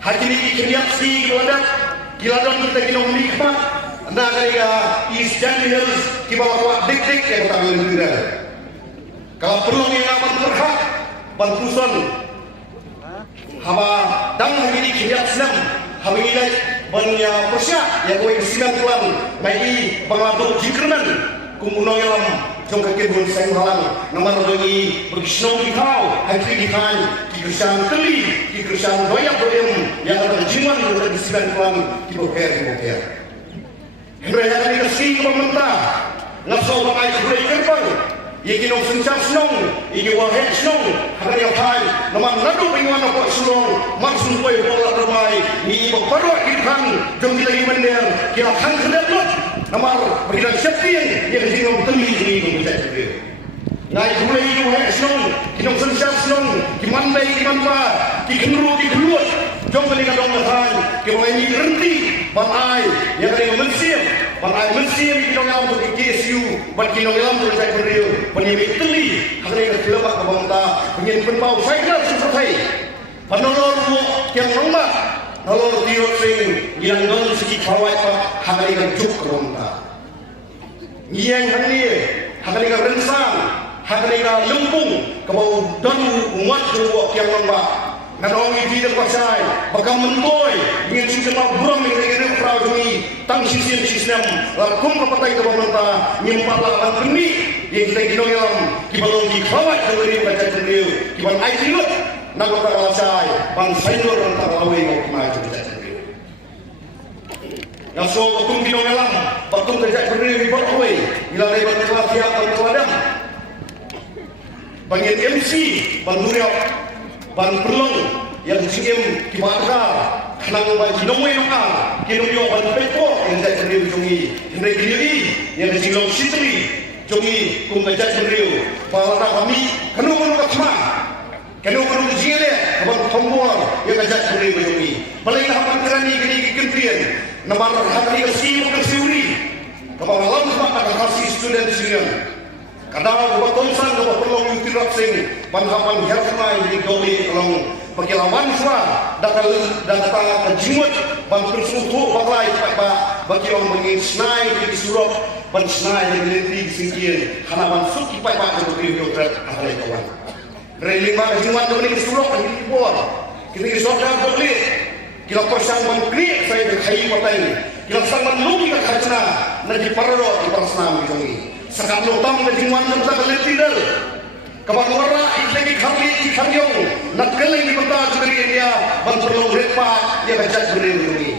Hakini kiriap si kewadat kiladon kita kinong nikmat anda kaya East Jandy Hills kibawa dik-dik yang tangan negara kalau perlu yang aman berhak bantusan hama dang hakini kiriap senam hama ilai banyak persyak yang kau isikan tuan mai banglado jikernan kumunong yalam jong kakek bun sayang halang nama rogi berkisnong di kau hakini dikan kikrisan keli kikrisan doyak doyem yang ada jiman yang isikan tuan kiboker Henry hari kasih pemerintah ngapsau pakai sebelah gerbang iki nong sencang senong iki wahek senong hari yang hai nama ngadu penguan apa senong maksud koi bola terbaik ni berparuh ikan jom kita ingin mender kira kan kedapet nama berkira siapin yang jinong teli ini menjadi dia naik mulai iki wahek senong kinong sencang senong kimandai kimanpa kikenru kikeluat jom belikan dong lehan kemai ini berhenti banai yang ada mensiap banai mensiap kinong yang untuk KSU ban kinong yang untuk saya beriu penyimik teli hari yang kelebak kebangta pengen penbau saya kira seperti penolor yang lembak nolor tiot sing yang non segi kawai pak hari yang juk kebangta yang hari hari yang rensang hari yang lempung kebau dan umat jauh yang lembak Nanong ini tidak pasai, bakal mentoy dengan sistem burung yang kira perahu ini, tang sistem lakum kepatai ke pemerintah, nyempatlah alam benih yang kita ginong yang kibalong dikawat dari baca cendil, kibal air silut, nak tak alasai, bang sayur antara lawe yang kemana baca cendil. Ngaso bakum ginong yang bakum baca cendil di bawah lawe, bila lebat kelas siap dan keladang, bangin MC, bang Nuriau. Ban perlong yang singim kibakar kenang bagi nongwe nongah kinong yo ban pepo yang saya ceriu jongi henry gili yang singong sitri jongi kum baca ceriu para kami kanu katma kanu jile abang tombor yang baca ceriu jongi balai hapan kerani gini kempian namar hari kesiuri kapal alam mak kasih student sinian kadang buat tonsan buat perlu utirak sing banhapan hermai di doli long perkilawan semua data kejimut ban persutu baklai pak bagi orang mengin snai di surau ban snai di di singkir hanawan suki pak di yotret ahli kawan relima kejimut di surau di bor kini sokan beli kila persang ban kri saya dikai patai kila sang ban lungi ka khajna naji parro di persnam jongi sekat lutang ke jimuan tempat kelitider kabang warna iklegi karyong nak keleng di kota dari India ban perlu repa dia baca beri ini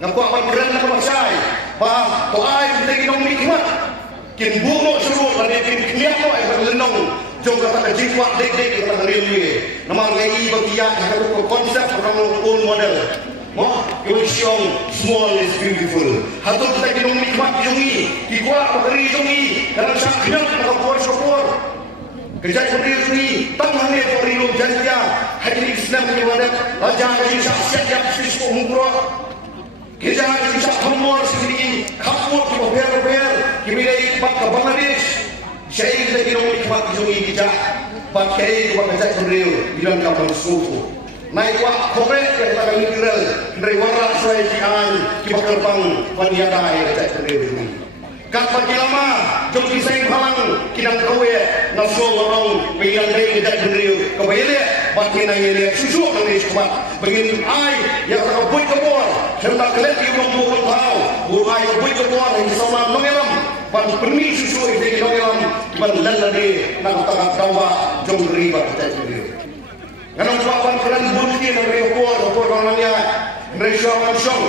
ngaku ban keren nak pasai bah toai kita ginong nikmat kin bungo suruh dan kin kliak ko ai berlenong jong kata jiwa dek kata ngeri nama ngai bagian kata konsep orang old model Mo, Yoshong, small is beautiful. Hatun kita kinong nikmat jungi, kikuat pagari jungi, karena sakit nak kuat syukur. Kerja pagari jungi, tangan ni pagari lu jantia, hari Islam kepada raja haji syaksiat yang siswa umur. Kerja haji syaksiat umur sendiri, kapur kiboper, kimilai pak ke Bangladesh. Saya kita kinong nikmat jungi kita, pakai dua kerja pagari bilang kapan suku. Naik wak korek yang tak kami kiral dari warak saya kian kibakal bang wanita yang tak sendiri ini kat pagi lama jom kisah halang kidang kawe naso orang pilihan dari tak sendiri kembali bagi nanya susu dari sekolah begini ai yang tak buat kebor hendak kelet di rumah tahu bukai buat kebor yang sama mengelam ban permi susu itu mengelam ban lalade nak tak dawa jom riba tak sendiri Ganong papan keran bunyi dari opor orangnya dari syawal syong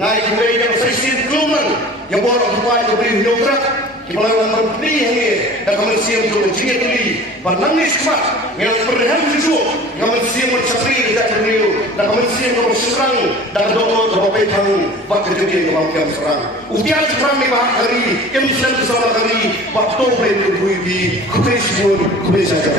ngai kumai yang seisin keluman yang borok tuai ke beri nyobrak kipalawan berpeni hangi dan kami siam tu jingit tuli bernangis kemat yang perhan susu kami siam bercakri tidak beriu dan kami siam berserang dan doktor berpetang bak kejadian kemampuan serang utian serang di bahak hari imsan bersama kami waktu beri di kubis pun kubis saja